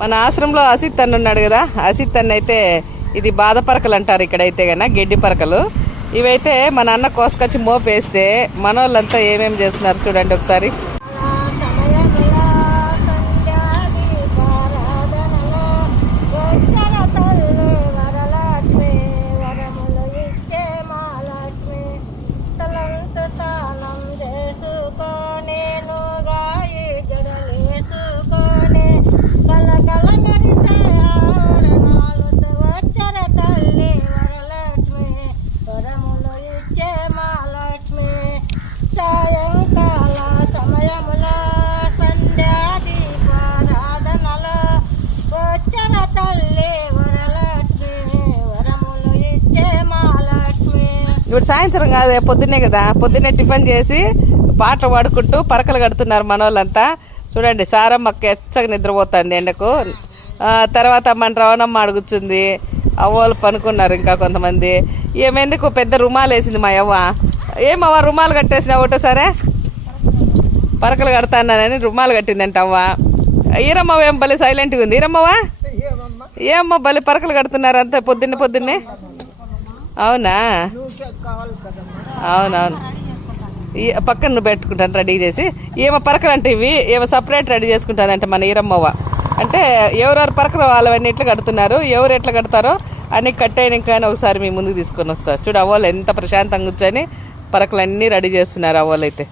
మన ఆశ్రమంలో అసిత్ అన్న ఉన్నాడు కదా, అసిత్ అన్న అయితే ఇది బాధ పరకలు అంటారు ఇక్కడైతే గన, గడ్డి పరకలు. ఇవైతే మన అన్న కోసుకొచ్చి మోపేస్తే మనోళ్ళంతా ఏమేమి చేస్తున్నారు చూడండి ఒకసారి. ఇప్పుడు సాయంత్రం కాదే, పొద్దున్నే కదా, పొద్దున్నే టిఫిన్ చేసి పాటలు పాడుకుంటూ పరకలు కడుతున్నారు మనోళ్ళంతా. చూడండి సారమ్మక్క ఎచ్చగా నిద్రపోతుంది ఎండకు. తర్వాత మన రవణమ్మ అడుగుతుంది, అవ్వలు పనుకున్నారు ఇంకా కొంతమంది. ఏమెందుకు పెద్ద రుమాలు వేసింది మా అవ్వ. ఏమవ్వ రుమాలు కట్టేసినా ఒకటో సరే, పరకలు కడతానని రుమాలు కట్టిందంట అవ్వ. ఈరమ్మ ఏం బలి సైలెంట్గా ఉంది. ఈరమ్మవా ఏమమ్మా బలి పరకలు కడుతున్నారు అంతా పొద్దున్నే. అవునా, అవునవును. పక్కన నువ్వు పెట్టుకుంటాను రెడీ చేసి. ఏమో పరకలు అంటే ఇవి ఏమో సపరేట్ రెడీ చేసుకుంటానంటే మన ఈరమ్మవ్వ. అంటే ఎవరెవరు పరకలు వాళ్ళవన్నీ ఎట్లా కడుతున్నారు, ఎవరు ఎట్లా కడతారో అన్ని కట్టయినాక ఒకసారి మీ ముందుకు తీసుకొని వస్తారు. చూడు అవ్వాలి ఎంత ప్రశాంతంగా కూర్చొని పరకలు అన్నీ రెడీ చేస్తున్నారు అవ్వాలైతే.